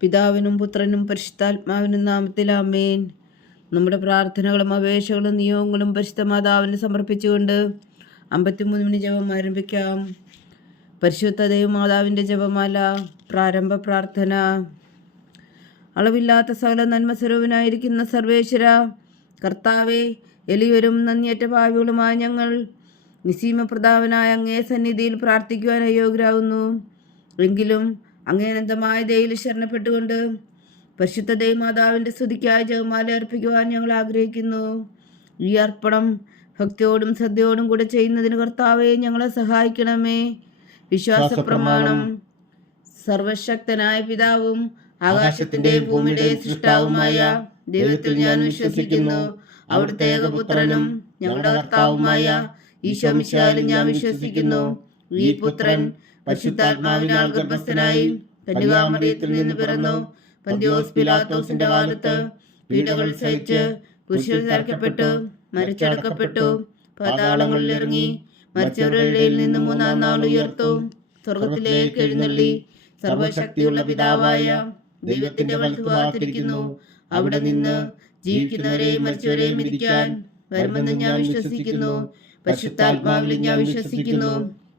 പിതാവിനും പുത്രനും പരിശുദ്ധാത്മാവിനും നാമത്തിൽ ആമേൻ. നമ്മുടെ പ്രാർത്ഥനകളും അപേക്ഷകളും നിയോഗങ്ങളും പരിശുദ്ധ മാതാവിന് സമർപ്പിച്ചുകൊണ്ട് മിനി ജപം ആരംഭിക്കാം. പരിശുദ്ധ ദൈവമാതാവിന്റെ ജപമാല പ്രാരംഭ പ്രാർത്ഥന. അളവില്ലാത്ത സകല നന്മസ്വരൂപനായിരിക്കുന്ന സർവേശ്വര കർത്താവെ എളിയവരും നന്ദിയേറ്റ ഭാവികളുമായ ഞങ്ങൾ നിസീമപ്രതാപനായ അങ്ങേ സന്നിധിയിൽ പ്രാർത്ഥിക്കുവാൻ അയോഗ്യരാകുന്നു. എങ്കിലും അങ്ങേ അനന്തമായ ദയിൽ ശരണപ്പെട്ടുകൊണ്ട് പരിശുദ്ധ ദൈവമാതാവിന്റെ സ്തുതിക്കായി ജപമാല അർപ്പിക്കുവാൻ ഞങ്ങൾ ആഗ്രഹിക്കുന്നു. ഈ അർപ്പണം ഭക്തിയോടും ശ്രദ്ധയോടും കൂടെ ചെയ്യുന്നതിന് കർത്താവെ ഞങ്ങളെ സഹായിക്കണമേ. വിശ്വാസ പ്രമാണം സർവശക്തനായ പിതാവും ആകാശത്തിന്റെ ഭൂമിയുടെ സൃഷ്ടാവുമായ ദൈവത്തിൽ ഞാൻ വിശ്വസിക്കുന്നു. അവിടുത്തെ ഏകപുത്രനും ഞങ്ങളുടെ കർത്താവുമായ ഈശോ മിശാലും ഞാൻ വിശ്വസിക്കുന്നു. ഈ പുത്രൻ പരിശുദ്ധാത്മാവിനാൽ ഗർഭസ്ഥനായി കന്യകാമറിയത്തിൽ നിന്ന് പിറന്നു. പന്തിയോസ് പിലാത്തോസിന്റെ കാലത്ത് പീഡകൾ സഹിച്ച് കുരിശിൽ തറയ്ക്കപ്പെട്ടു മരിച്ചടക്കപ്പെട്ടു. പാതാളങ്ങളിൽ ഇറങ്ങി മരിച്ചവരുടെ നിന്ന് മൂന്നാം നാൾ ഉയർത്തു. സ്വർഗത്തിലേക്ക് എഴുന്നള്ളി സർവശക്തിയുള്ള പിതാവായ ദൈവത്തിന്റെ വലതുഭാഗത്തിരിക്കുന്നു അവിടെ നിന്ന് ജീവിക്കുന്നവരെയും മരിച്ചവരെയും ഇരിക്കാൻ വരുമെന്ന് ഞാൻ വിശ്വസിക്കുന്നു. പരിശുദ്ധാത്മാവിൽ ഞാൻ വിശ്വസിക്കുന്നു.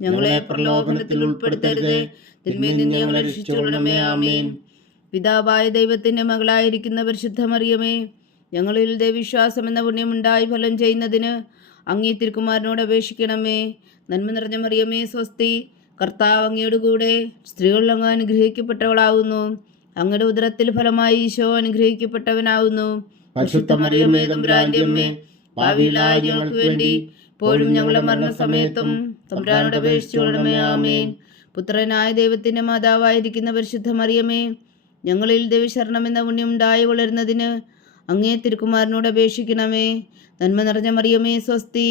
ഞങ്ങളെ പ്രലോഭനത്തിൽ ഉൾപ്പെടുത്തരുത്. തിന്മയിൽ നിന്ന് ഞങ്ങളെ രക്ഷിച്ചുകൊള്ളണമേ. ആമേൻ. പിതാവായ ദൈവത്തിന്റെ മകളായിരിക്കുന്ന പരിശുദ്ധമറിയമേ ഞങ്ങളിൽ ദൈവവിശ്വാസം എന്ന പുണ്യമുണ്ടായി ഫലം ചെയ്യുന്നതിന് അങ്ങേ തിരുക്കുമാരനോട് അപേക്ഷിക്കണമേ. നന്മ നിറഞ്ഞ മറിയമേ സ്വസ്തി. കർത്താവ് അങ്ങയുടെ കൂടെ സ്ത്രീകളിൽ അങ്ങ് അനുഗ്രഹിക്കപ്പെട്ടവളാകുന്നു അങ്ങയുടെ ഉദരത്തിൽ ഫലമായി ഈശോ അനുഗ്രഹിക്കപ്പെട്ടവനാകുന്നു പരിശുദ്ധമറിയമേ തമ്പുരാന്റെ അമ്മേ ഭാവിയിലായ ഞങ്ങൾക്ക് വേണ്ടി ഇപ്പോഴും ഞങ്ങളുടെ മരണസമയത്തും തമ്പുരാനോട് അപേക്ഷിച്ചുകൊള്ളണമേ ആമേൻ. പുത്രനായ ദൈവത്തിന്റെ മാതാവായിരിക്കുന്ന പരിശുദ്ധ മറിയമേ ഞങ്ങളിൽ ദൈവശരണം എന്ന പുണ്യം ഉണ്ടായി വളരുന്നതിന് അങ്ങേ തിരുക്കുമാരനോട് അപേക്ഷിക്കണമേ. നന്മ നിറഞ്ഞ മറിയമേ സ്വസ്തി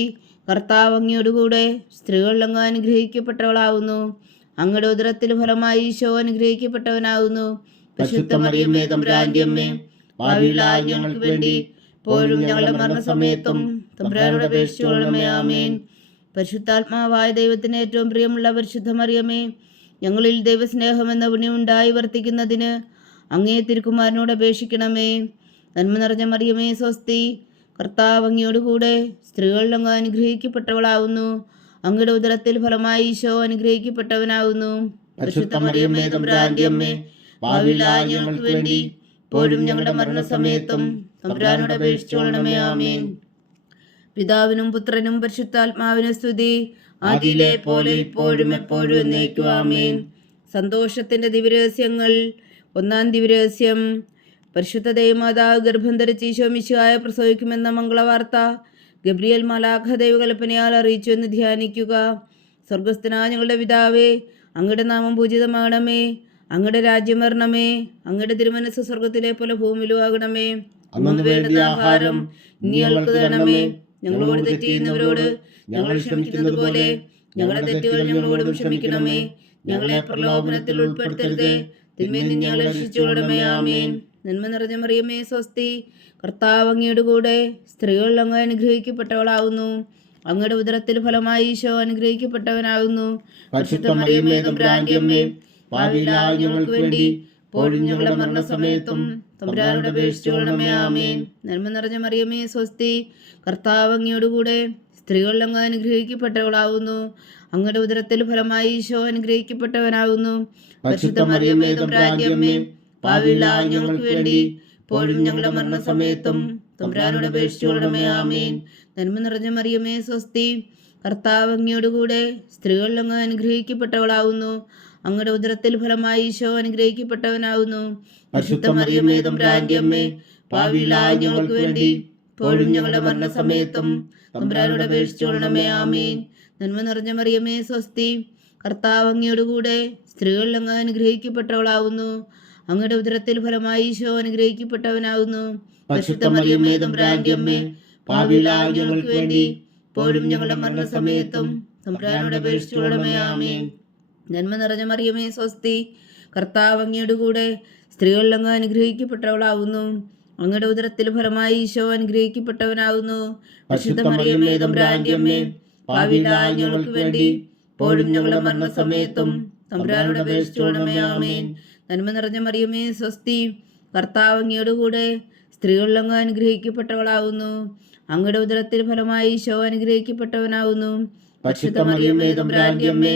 കർത്താവ് അങ്ങയോടുകൂടെ സ്ത്രീകളിലങ്ങ് അനുഗ്രഹിക്കപ്പെട്ടവളാവുന്നു. അങ്ങയുടെ ഉദരത്തിൽ ഫലമായി ഈശോ അനുഗ്രഹിക്കപ്പെട്ടവനാകുന്നു പരിശുദ്ധ മറിയമേ തമ്പുരാന്റെ അമ്മേ ഭാവിയിലായ ഞങ്ങൾക്ക് വേണ്ടി ഇപ്പോഴും ഞങ്ങളുടെ മരണസമയത്തും തമ്പുരാനോട് അപേക്ഷിച്ചുകൊള്ളണമേ ആമേൻ. പരിശുദ്ധാത്മാവായ ദൈവത്തിന് ഏറ്റവും പ്രിയമുള്ള പരിശുദ്ധമറിയമേ ഞങ്ങളിൽ ദൈവസ്നേഹം എന്ന പുണ്യം ഉണ്ടായി വർത്തിക്കുന്നതിന് അങ്ങേ തിരുക്കുമാരനോട് അപേക്ഷിക്കണമേ. നന്മ നിറഞ്ഞ മറിയമേ സ്വസ്തി കർത്താവ് അങ്ങയോടുകൂടെ സ്ത്രീകളിൽ അങ്ങ് അനുഗ്രഹിക്കപ്പെട്ടവളാവുന്നു. അങ്ങയുടെ ഉദരത്തിൽ ഫലമായി ഈശോ അനുഗ്രഹിക്കപ്പെട്ടവനാവുന്നു. ഭാവിയിലായ ഞങ്ങൾക്ക് വേണ്ടി ഇപ്പോഴും ഞങ്ങളുടെ മരണസമയത്തും തമ്പുരാനോട് അപേക്ഷിച്ചോളണമേ. ആമേൻ. പിതാവിനും പുത്രനും പരിശുദ്ധാത്മാവിനും സ്തുതി. അതിലെ പോലെ ഇപ്പോഴും എപ്പോഴും എന്നേക്കും ആമേൻ. സന്തോഷത്തിന്റെ ദിവ്യരഹസ്യങ്ങൾ. ഒന്നാം ദിവ്യരഹസ്യം. പരിശുദ്ധ ദൈവമാതാവ് ഗർഭം ധരിച്ച് ഈശോമിശുവായ പ്രസവിക്കുമെന്ന മംഗളവാർത്ത. ഗബ്രിയൽ മലാഖ ദൈവകൽപ്പനയാൽ അറിയിച്ചു എന്ന് ധ്യാനിക്കുക. സ്വർഗസ്ഥനായ ഞങ്ങളുടെ പിതാവേ അങ്ങയുടെ നാമം പൂജിതമാകണമേ. അങ്ങയുടെ രാജ്യം വരണമേ. അങ്ങയുടെ തിരുമനസ് സ്വർഗത്തിലെ പോലെ ഭൂമിയിലും ആകണമേ. ആഹാരം നീ തരണമേ. ഞങ്ങളോട് തെറ്റിയുന്നവരോട് ഞങ്ങൾ ക്ഷമിക്കുന്നത് പോലെ ഞങ്ങളുടെ തെറ്റുകൾ ഞങ്ങളോടും ക്ഷമിക്കണമേ. ഞങ്ങളെ പ്രലോഭനത്തിൽ ഉൾപ്പെടുത്തരുതേ. തിന്മയിൽ നിന്ന് ഞങ്ങളെ രക്ഷിച്ചുകൊള്ളണമേ. ആമേൻ. നന്മ നിറഞ്ഞ മറിയമേ സ്വസ്തി. കർത്താവ് അങ്ങയുടെ കൂടെ സ്ത്രീകളിൽ അങ്ങ് അനുഗ്രഹിക്കപ്പെട്ടവളാകുന്നു അങ്ങയുടെ ഉദരത്തിൽ ഫലമായി ഈശോ അനുഗ്രഹിക്കപ്പെട്ടവനാകുന്നു മറിയമേ തമ്പുരാന്റെ അമ്മേ ഭാവിയിലായ ഞങ്ങൾക്ക് വേണ്ടി പോഴും ഞങ്ങളുടെ മരണസമയത്തും തമ്പുരാനോട് അപേക്ഷിച്ചുകൊള്ളണമേ ആമേൻ. നന്മ നിറഞ്ഞ മറിയമേ സ്വസ്തി. കർത്താവ് അങ്ങയോടുകൂടെ സ്ത്രീകളിൽ അങ്ങ് അനുഗ്രഹിക്കപ്പെട്ടവളാകുന്നു അങ്ങയുടെ ഉദരത്തിൽ ഫലമായി ഈശോ അനുഗ്രഹിക്കപ്പെട്ടവനാകുന്നു പരിശുദ്ധ മറിയമേ തമ്പുരാന്റെ അമ്മേ ഞങ്ങൾക്ക് വേണ്ടി ഇപ്പോഴും ഞങ്ങളുടെ മരണസമയത്തും തമ്പുരാനോട് അപേക്ഷിച്ചുകൊള്ളണമേ ആമേൻ. നന്മ നിറഞ്ഞ മറിയമേ സ്വസ്തി. കർത്താവ് അങ്ങയോടുകൂടെ സ്ത്രീകളിൽ അങ്ങ് അനുഗ്രഹിക്കപ്പെട്ടവളാകുന്നു അങ്ങയുടെ ഉദരത്തിൽ ഫലമായി ഈശോ അനുഗ്രഹിക്കപ്പെട്ടവനാകുന്നു. പരിശുദ്ധ മറിയമേ തമ്പുരാന്റെ അമ്മേ ഭാവിയിലായ ഞങ്ങൾക്ക് വേണ്ടി ഇപ്പോഴും ഞങ്ങളുടെ മരണസമയത്തും തമ്പുരാനോട് അപേക്ഷിച്ചുകൊള്ളണമേ ആമീൻ. നന്മ നിറഞ്ഞ മറിയമേ സ്വസ്തി. കർത്താവ് അങ്ങയോടുകൂടെ സ്ത്രീകളിൽ അങ്ങ് അനുഗ്രഹിക്കപ്പെട്ടവളാവുന്നു. അങ്ങയുടെ ഉദരത്തിൽ ഫലമായി ഈശോ അനുഗ്രഹിക്കപ്പെട്ടവനാകുന്നു പരിശുദ്ധ മറിയമ്മേ തമ്പുരാന്റെ അമ്മേ പാപികളായ ഞങ്ങൾക്ക് വേണ്ടി ഇപ്പോഴും ഞങ്ങളുടെ മരണസമയത്തും സമയത്തും അപേക്ഷിച്ചുകൊള്ളണമേ ആമേൻ. നന്മ നിറഞ്ഞ മറിയമേ സ്വസ്തി. കർത്താവ് അങ്ങയുടെ കൂടെ സ്ത്രീകളിൽ അങ്ങ് അനുഗ്രഹിക്കപ്പെട്ടവളാവുന്നു. അങ്ങയുടെ ഉദരത്തിൽ ഫലമായി ഈശോ അനുഗ്രഹിക്കപ്പെട്ടവനാകുന്നു പരിശുദ്ധ മറിയമ്മേ തമ്പുരാന്റെ അമ്മേ പാവിലായ ഞങ്ങൾക്ക് വേണ്ടി ഇപ്പോഴും ഞങ്ങളുടെ മരണസമയത്തും തമ്പുരാനോട് അപേക്ഷിച്ചുകൊള്ളണമേ ആമേൻ. നന്മ നിറഞ്ഞ മറിയമേ സ്വസ്തി. കർത്താവ് അങ്ങയുടെ കൂടെ സ്ത്രീകളിൽ അങ്ങ് അനുഗ്രഹിക്കപ്പെട്ടവളാവുന്നു. അങ്ങയുടെ ഉദരത്തിൽ ഫലമായി ഈശോ അനുഗ്രഹിക്കപ്പെട്ടവനാവുന്നു. പരിശുദ്ധ മറിയമ്മേ തമ്പുരാന്റെ അമ്മേ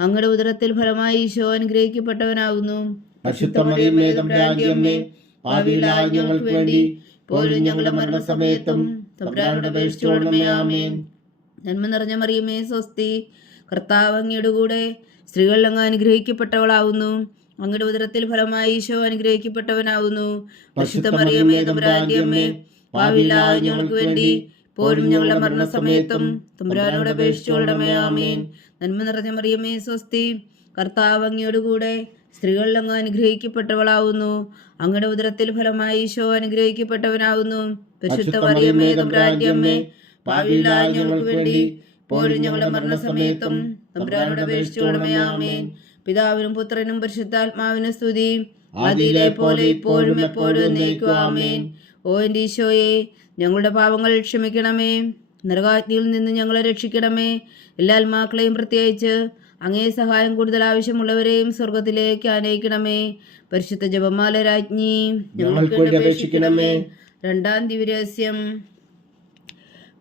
അങ്ങയുടെ ഉദരത്തിൽ ഫലമായി ഈശോ അനുഗ്രഹിക്കപ്പെട്ടവനാകുന്നു ഞങ്ങൾക്ക് വേണ്ടി ഇപ്പോഴും ഞങ്ങളുടെ മരണസമയത്തും തമ്പുരാനോട് അപേക്ഷിച്ചുകൊള്ളണമേ ആമേൻ. നന്മ നിറഞ്ഞ മറിയമേ സ്വസ്തി കർത്താവ് അങ്ങയുടെ കൂടെ സ്ത്രീകൾ അങ്ങ് അനുഗ്രഹിക്കപ്പെട്ടവളാവുന്നു. അങ്ങയുടെ ഉദരത്തിൽ ഫലമായി ഈശോ അനുഗ്രഹിക്കപ്പെട്ടവനാവുന്നു. പരിശുദ്ധ മറിയമേ തമ്പുരാന്റെ അമ്മേ ഞങ്ങൾക്ക് വേണ്ടി പോലും ഞങ്ങളുടെ മരണസമയത്തും തമ്പുരാനോട് അപേക്ഷിച്ചോളമേ ആമേൻ. നന്മ നിറഞ്ഞ മറിയമേ സ്വസ്തി. കർത്താവ് അങ്ങയോടുകൂടെ സ്ത്രീകളിൽ അങ്ങ് അനുഗ്രഹിക്കപ്പെട്ടവളാവുന്നു. അങ്ങയുടെ ഉദരത്തിൽ ഫലമായി ഈശോ അനുഗ്രഹിക്കപ്പെട്ടവനാവുന്നു. പരിശുദ്ധ മറിയമേ തമ്പുരാന്റെ അമ്മേ ഞങ്ങൾക്ക് വേണ്ടി പോലും ഞങ്ങളുടെ മരണസമയത്തും തമ്പ്രാനോട് അപേക്ഷിച്ചുകൊള്ളണമേ ആമേൻ. പിതാവിനും പുത്രനും പരിശുദ്ധാത്മാവിനും സ്തുതി. അതിലെ പോലെ ഇപ്പോഴും എപ്പോഴും എന്നേക്കും ആമേൻ. ഓ എന്റെ ഈശോയെ ഞങ്ങളുടെ പാപങ്ങൾ ക്ഷമിക്കണമേ. നരകാഗ്നിയിൽ നിന്ന് ഞങ്ങളെ രക്ഷിക്കണമേ. എല്ലാ ആത്മാക്കളെയും പ്രത്യേകിച്ച് അങ്ങേ സഹായം കൂടുതൽ ആവശ്യമുള്ളവരെയും സ്വർഗത്തിലേക്ക് ആനയിക്കണമേ. പരിശുദ്ധ ജപമാല രാജ്ഞി ഞങ്ങൾക്ക് അപേക്ഷിക്കണമേ. രണ്ടാം ദിവ്യരഹസ്യം.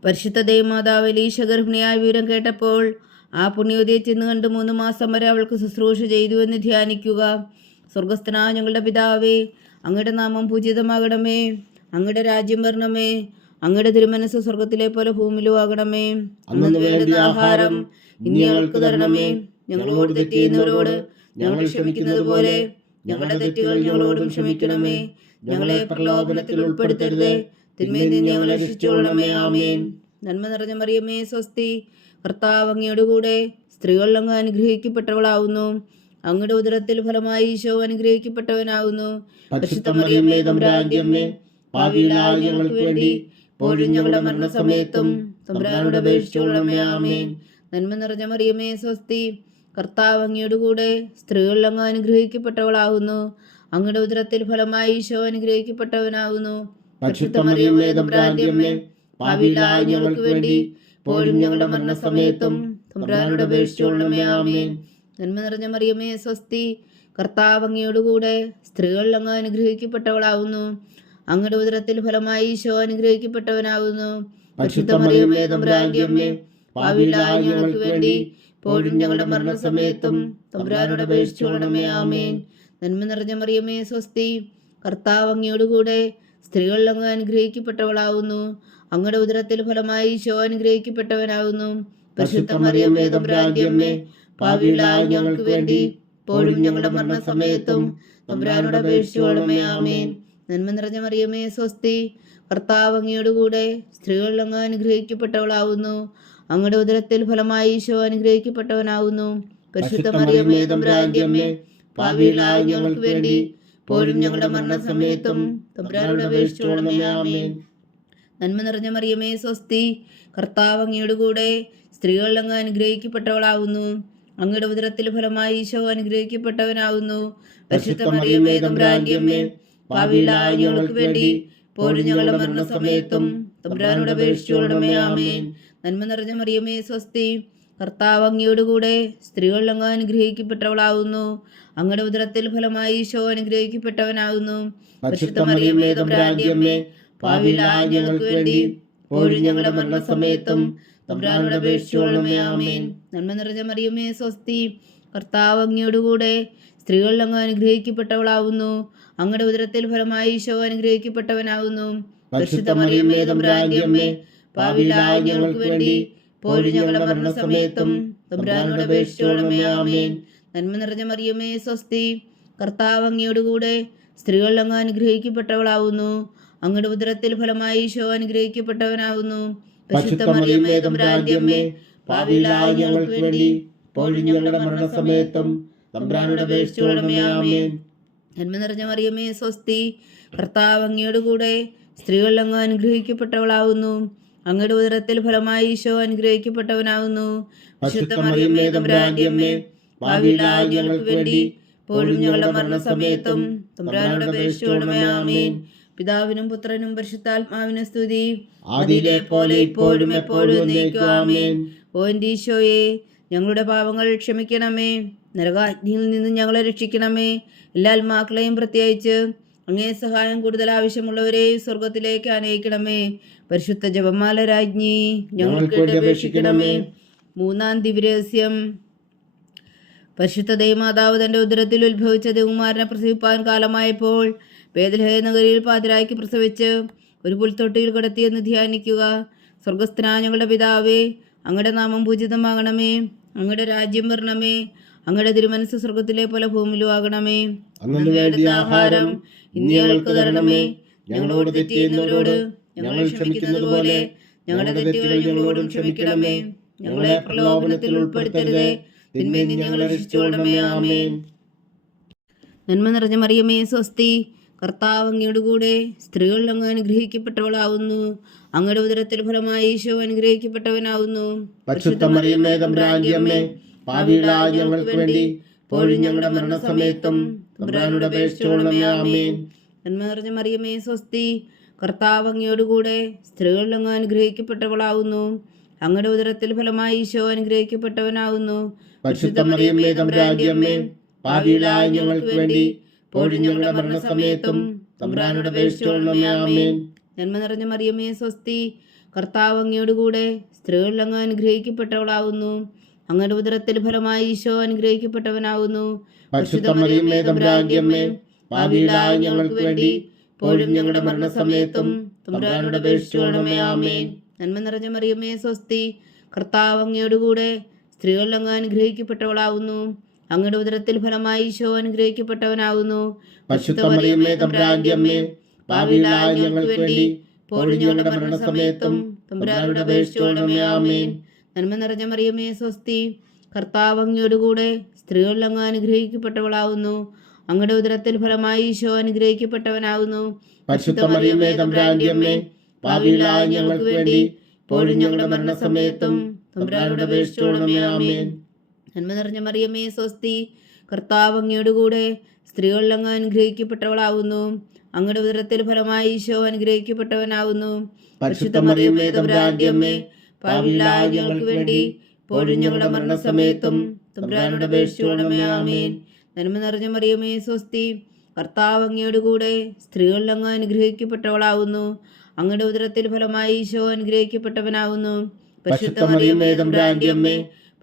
പരിശുദ്ധ ദൈവമാതാവ് ലീശ ഗർഭിണിയായ വിവരം കേട്ടപ്പോൾ ആ പുണ്യവതിയെ ചെന്ന് കണ്ട് മൂന്ന് മാസം വരെ അവൾക്ക് ശുശ്രൂഷ ചെയ്തു എന്ന് ധ്യാനിക്കുക. സ്വർഗസ്ഥനായ ഞങ്ങളുടെ പിതാവേ അങ്ങയുടെ നാമം പൂജിതമാകണമേ. അങ്ങയുടെ രാജ്യം വരണമേ. അങ്ങയുടെ തിരുമനസ് സ്വർഗത്തിലെ പോലെ ഭൂമിയിലും ആകണമേ. അന്നു വേണ്ടുന്ന ആഹാരം ഇനി ഞങ്ങൾക്ക് തരണമേ. ഞങ്ങളോട് തെറ്റിയുന്നവരോട് ഞങ്ങൾ ക്ഷമിക്കുന്നത് പോലെ ഞങ്ങളുടെ തെറ്റുകൾ ഞങ്ങളോടും ക്ഷമിക്കണമേ. ഞങ്ങളെ പ്രലോഭനത്തിൽ ഉൾപ്പെടുത്തരുതേ. തിന്മയിൽ നിന്ന് ഞങ്ങളെ രക്ഷിച്ചുകൊള്ളണമേ. ആമേൻ. നന്മ നിറഞ്ഞ മറിയമേ സ്വസ്തി. കർത്താവ് അങ്ങയുടെ കൂടെ സ്ത്രീകളിൽ അങ്ങ് അനുഗ്രഹിക്കപ്പെട്ടവളാവുന്നു. അങ്ങയുടെ ഉദരത്തിൽ ഫലമായി ഈശോ അനുഗ്രഹിക്കപ്പെട്ടവനാവുന്നു. പരിശുദ്ധ മറിയമ്മേ തമ്പുരാന്റെ അമ്മേ. പാപികളായ ഞങ്ങൾക്ക് വേണ്ടി ഇപ്പോഴും ഞങ്ങളുടെ മരണസമയത്തും തമ്പുരാനോട് അപേക്ഷിച്ചുകൊള്ളണമേ ആമേൻ. നന്മ നിറഞ്ഞ മറിയമേ സ്വസ്തി. കർത്താവ് അങ്ങയുടെ കൂടെ സ്ത്രീകളിൽ അങ്ങ് അനുഗ്രഹിക്കപ്പെട്ടവളാകുന്നു അങ്ങയുടെ ഉദരത്തിൽ ഫലമായി ഈശോ അനുഗ്രഹിക്കപ്പെട്ടവനാകുന്നു ഞങ്ങൾക്ക് വേണ്ടി ഇപ്പോഴും ഞങ്ങളുടെ മരണസമയത്തും തമ്പുരാനോട് അപേക്ഷിച്ചുകൊള്ളണമേ ആമേൻ. നന്മ നിറഞ്ഞ മറിയമേ സ്വസ്തി. കർത്താവ് അങ്ങയുടെ കൂടെ സ്ത്രീകളിൽ അങ്ങ് അനുഗ്രഹിക്കപ്പെട്ടവളാവുന്നു. അങ്ങയുടെ ഉദരത്തിൽ ഫലമായി ഈശോ അനുഗ്രഹിക്കപ്പെട്ടവനാകുന്നു പരിശുദ്ധ മറിയമ്മേ തമ്പുരാന്റെ അമ്മേ പാപികളായ ഞങ്ങൾക്ക് വേണ്ടി ഇപ്പോഴും ഞങ്ങളുടെ മരണസമയത്തും തമ്പുരാനോട് അപേക്ഷിച്ചുകൊള്ളണമേ ആമേൻ. നന്മ നിറഞ്ഞ മറിയമേ സ്വസ്തി കർത്താവ് അങ്ങയോടുകൂടെ സ്ത്രീകളിൽ അങ്ങ് അനുഗ്രഹിക്കപ്പെട്ടവളാവുന്നു. അങ്ങയുടെ ഉദരത്തിൽ ഫലമായി ഈശോ അനുഗ്രഹിക്കപ്പെട്ടവനാകുന്നു പരിശുദ്ധ മറിയമ്മേ തമ്പുരാന്റെ അമ്മേ ഞങ്ങൾക്ക് വേണ്ടി ഇപ്പോഴും ഞങ്ങളുടെ മരണസമയത്തും തമ്പ്രാനോട് അപേക്ഷിച്ചുകൊള്ളണമേ ആമേൻ. നന്മ നിറഞ്ഞ മറിയമേ സ്വസ്തി. കർത്താവ് അങ്ങയോടുകൂടെ സ്ത്രീകളിൽ അങ്ങ് അനുഗ്രഹിക്കപ്പെട്ടവളാവുന്നു. അങ്ങയുടെ ഉദരത്തിൽ ഫലമായി ഈശോ അനുഗ്രഹിക്കപ്പെട്ടവനാവുന്നു. പരിശുദ്ധ മറിയമേ തമ്പുരാന്റെ അമ്മേ പാപികളായ ഞങ്ങൾക്ക് വേണ്ടി പോലും ഞങ്ങളുടെ മരണസമയത്തും തമ്പുരാനോട് നന്മ നിറഞ്ഞ മറിയമേ സ്വസ്തി. കർത്താവ് അങ്ങയുടെ കൂടെ സ്ത്രീകളിൽ അങ്ങ് അനുഗ്രഹിക്കപ്പെട്ടവളാവുന്നു. അങ്ങയുടെ ഉദരത്തിൽ ഫലമായി ഈശോ അനുഗ്രഹിക്കപ്പെട്ടവനാവുന്നു. പരിശുദ്ധ മറിയമേ തമ്പുരാന്റെ അമ്മേ ഞങ്ങൾക്ക് വേണ്ടി ഇപ്പോഴും ഞങ്ങളുടെ മരണസമയത്തും തമ്പുരാനോട് അപേക്ഷിച്ചുകൊള്ളണമേ ആമേൻ. നന്മ നിറഞ്ഞ മറിയമേ സ്വസ്തി. കർത്താവ് അങ്ങയോടുകൂടെ കൂടെ സ്ത്രീകളിൽ അങ്ങ് അനുഗ്രഹിക്കപ്പെട്ടവളാവുന്നു. അങ്ങയുടെ ഉദരത്തിൽ ഫലമായി ഈശോ അനുഗ്രഹിക്കപ്പെട്ടവനാവുന്നു. ഞങ്ങൾക്ക് വേണ്ടി ഇപ്പോഴും ഞങ്ങളുടെ മരണസമയത്തും തമ്പുരാനോട് അപേക്ഷിച്ചുകൊള്ളണമേ ആമേൻ. നന്മ നിറഞ്ഞ മറിയമേ സ്വസ്തി. കർത്താവ് അങ്ങയോടുകൂടെ സ്ത്രീകളിൽ അങ്ങ് അനുഗ്രഹിക്കപ്പെട്ടവളാവുന്നു. അങ്ങയുടെ ഉദരത്തിൽ ഫലമായി ഈശോ അനുഗ്രഹിക്കപ്പെട്ടവനാകുന്നു. പരിശുദ്ധ മറിയമ്മേ തമ്പുരാന്റെ അമ്മേ പാവിലായ ഞങ്ങൾക്ക് വേണ്ടി ഇപ്പോഴും ഞങ്ങളുടെ മരണസമയത്തും തമ്പുരാനോട് അപേക്ഷിച്ചോളമേ ആമേൻ. നന്മ നിറഞ്ഞ മറിയമ്മേ സ്വസ്തി കർത്താവ് അങ്ങയോടുകൂടെ സ്ത്രീകളിൽ അങ്ങ് അനുഗ്രഹിക്കപ്പെട്ടവളാവുന്നു. അങ്ങയുടെ ഉദരത്തിൽ ഫലമായി ഈശോ അനുഗ്രഹിക്കപ്പെട്ടവനാകുന്നു പരിശുദ്ധ മറിയമ്മേ തമ്പുരാന്റെ അമ്മേ പാവിലായ ഞങ്ങൾക്ക് വേണ്ടി ഇപ്പോഴും ഞങ്ങളുടെ മരണസമയത്തും തമ്പുരാനോട് അപേക്ഷിച്ചോളമേ ആമേൻ. നന്മ നിറഞ്ഞ മറിയമേ സ്വസ്തി. കർത്താവ് അങ്ങയുടെ കൂടെ സ്ത്രീകളിൽ അങ്ങ് അനുഗ്രഹിക്കപ്പെട്ടവളാവുന്നു. അങ്ങയുടെ ഉദരത്തിൽ ഫലമായി ഈശോ അനുഗ്രഹിക്കപ്പെട്ടവനാവുന്നു. ഞങ്ങൾക്ക് വേണ്ടി ഇപ്പോഴും ഞങ്ങളുടെ മരണസമയത്തും തമ്പുരാനോട് അപേക്ഷിച്ചോളമേ ആമേൻ. പിതാവിനും പുത്രനും പരിശുദ്ധാത്മാവിനും സ്തുതി. ആദിയിലെ പോലെ ഇപ്പോഴും എപ്പോഴും നീക്കുവാമേൻ ഓൻ ഈശോയെ ഞങ്ങളുടെ പാപങ്ങൾ ക്ഷമിക്കണമേ. നരകാഗ്നിയിൽ നിന്ന് ഞങ്ങളെ രക്ഷിക്കണമേ. എല്ലാ ആത്മാക്കളെയും പ്രത്യേകിച്ച് അങ്ങേ സഹായം കൂടുതൽ ആവശ്യമുള്ളവരെയും സ്വർഗത്തിലേക്ക് അനയിക്കണമേ പരിശുദ്ധ ജപമാല രാജ്ഞി ഞങ്ങൾക്ക് അപേക്ഷിക്കണമേ. മൂന്നാം ദിവ്യരഹസ്യം. പരിശുദ്ധ ദൈവമാതാവ് തന്റെ ഉദരത്തിൽ ഉത്ഭവിച്ച ദേവുമാരനെ പ്രസവിപ്പാൻ കാലമായപ്പോൾ വേദലഹേ നഗരിയിൽ പാതിരായ്ക്ക് പ്രസവിച്ച് ഒരു പുൽത്തൊട്ടിയിൽ കിടത്തിയെന്ന് ധ്യാനിക്കുക. സ്വർഗസ്ഥനാ ഞങ്ങളുടെ പിതാവേ അങ്ങയുടെ നാമം പൂജിതമാകണമേ. അങ്ങയുടെ രാജ്യം വരണമേ. അങ്ങയുടെ തിരുമനസ് സ്വർഗത്തിലെ പോലെ ഭൂമിയിലും ആകണമേ. ആഹാരം ഇന്ന് ഞങ്ങൾക്ക് തരണമേ. ഞങ്ങളോട് തെറ്റ് ചെയ്യുന്നവരോട് ഞങ്ങൾ ക്ഷമിക്കുന്നത് പോലെ ഞങ്ങളുടെ തെറ്റുകൾ ഞങ്ങളോടും ക്ഷമിക്കണമേ. ഞങ്ങളെ പ്രലോഭനത്തിൽ ഉൾപ്പെടുത്തരുതേ. തിന്മയിൽ നിന്ന് ഞങ്ങളെ രക്ഷിച്ചുകൊള്ളണമേ. ആമേൻ. നന്മ നിറഞ്ഞ മറിയമേ സ്വസ്തി. കർത്താവ് അങ്ങയുടെ കൂടെ സ്ത്രീകളിൽ അങ്ങ് അനുഗ്രഹിക്കപ്പെട്ടവളാവുന്നു. അങ്ങയുടെ ഉദരത്തിൽ ഫലമായി ഈശോ അനുഗ്രഹിക്കപ്പെട്ടവനാവുന്നു. ഞങ്ങൾക്ക് വേണ്ടി ഞങ്ങളുടെ മരണസമയത്തും നിറഞ്ഞ മറിയമേ സ്വസ്തി കർത്താവ് അങ്ങയോടുകൂടെ സ്ത്രീകളിൽ അങ്ങ് അനുഗ്രഹിക്കപ്പെട്ടവളാവുന്നു. അങ്ങയുടെ ഉദരത്തിൽ ഫലമായി ഈശോ അനുഗ്രഹിക്കപ്പെട്ടവനാവുന്നു. ഞങ്ങൾക്ക് വേണ്ടി ഞങ്ങളുടെ മരണസമയത്തും തമ്പുരാനോട് നന്മ നിറഞ്ഞ മറിയമേ സ്വസ്തി. കർത്താവ് അങ്ങയോട് കൂടെ സ്ത്രീകളിൽ അങ്ങ് അനുഗ്രഹിക്കപ്പെട്ടവളാവുന്നു. അങ്ങയുടെ ഉദരത്തിൽ ഫലമായി ഈശോ അനുഗ്രഹിക്കപ്പെട്ടവനാവുന്നു. ഞങ്ങൾക്ക് വേണ്ടി ഞങ്ങളുടെ മരണസമയത്തും തമ്പുരാനോട് അപേക്ഷിച്ചോളമേ ആമേൻ. നന്മ നിറഞ്ഞ മറിയമേ സ്വസ്തി. കർത്താവ് അങ്ങയോട് കൂടെ സ്ത്രീകളിൽ അങ്ങ് അനുഗ്രഹിക്കപ്പെട്ടവളാവുന്നു. അങ്ങയുടെ ഉദരത്തിൽ ഫലമായി ഈശോ അനുഗ്രഹിക്കപ്പെട്ടവനാവുന്നു. പരിശുദ്ധ മറിയമ്മേ തമ്പുരാന്റെ അമ്മേ ഭാവിയിലായ ഞങ്ങൾക്ക് വേണ്ടി ഞങ്ങളുടെ മരണസമയത്തും തമ്പുരാനോട് അപേക്ഷിച്ചോളമേ ആമേൻ. നന്മ നിറഞ്ഞ മറിയമേ സ്വസ്തി. കർത്താവ് അങ്ങയോട് കൂടെ സ്ത്രീകളിൽ അങ്ങ് അനുഗ്രഹിക്കപ്പെട്ടവളാവുന്നു. അങ്ങയുടെ ഉദരത്തിൽ ഫലമായി ഈശോ അനുഗ്രഹിക്കപ്പെട്ടവനാവുന്നു. പരിശുദ്ധ മറിയമ്മേ തമ്പുരാന്റെ അമ്മേ ഭാവിയിലായ ഞങ്ങൾക്ക് വേണ്ടി ഇപ്പോഴും ഞങ്ങളുടെ മരണസമയത്തും തമ്പുരാനോട് അപേക്ഷിച്ചോളമേ ആമേൻ. നന്മ നിറഞ്ഞ മറിയമേ സ്വസ്തി. കർത്താവ് അങ്ങയോട് കൂടെ സ്ത്രീകളിൽ അങ്ങ് അനുഗ്രഹിക്കപ്പെട്ടവളാവുന്നു. അങ്ങയുടെ ഉദരത്തിൽ ഫലമായി ഈശോ അനുഗ്രഹിക്കപ്പെട്ടവനാവുന്നു. ഭാവിയിലായ ഞങ്ങൾക്ക് വേണ്ടി ഇപ്പോഴും ഞങ്ങളുടെ മരണസമയത്തും തമ്പുരാനോട് അപേക്ഷിച്ചോളമേ ആമേൻ. നന്മ നിറഞ്ഞ മറിയമേ സ്വസ്തി കർത്താവ് അങ്ങയോട് കൂടെ സ്ത്രീകളിൽ അങ്ങ് അനുഗ്രഹിക്കപ്പെട്ടവളാവുന്നു. അങ്ങയുടെ ഉദരത്തിൽ ഫലമായി ഈശോ അനുഗ്രഹിക്കപ്പെട്ടവനാവുന്നു. പരിശുദ്ധ മറിയമേ തമ്പുരാന്റെ അമ്മേ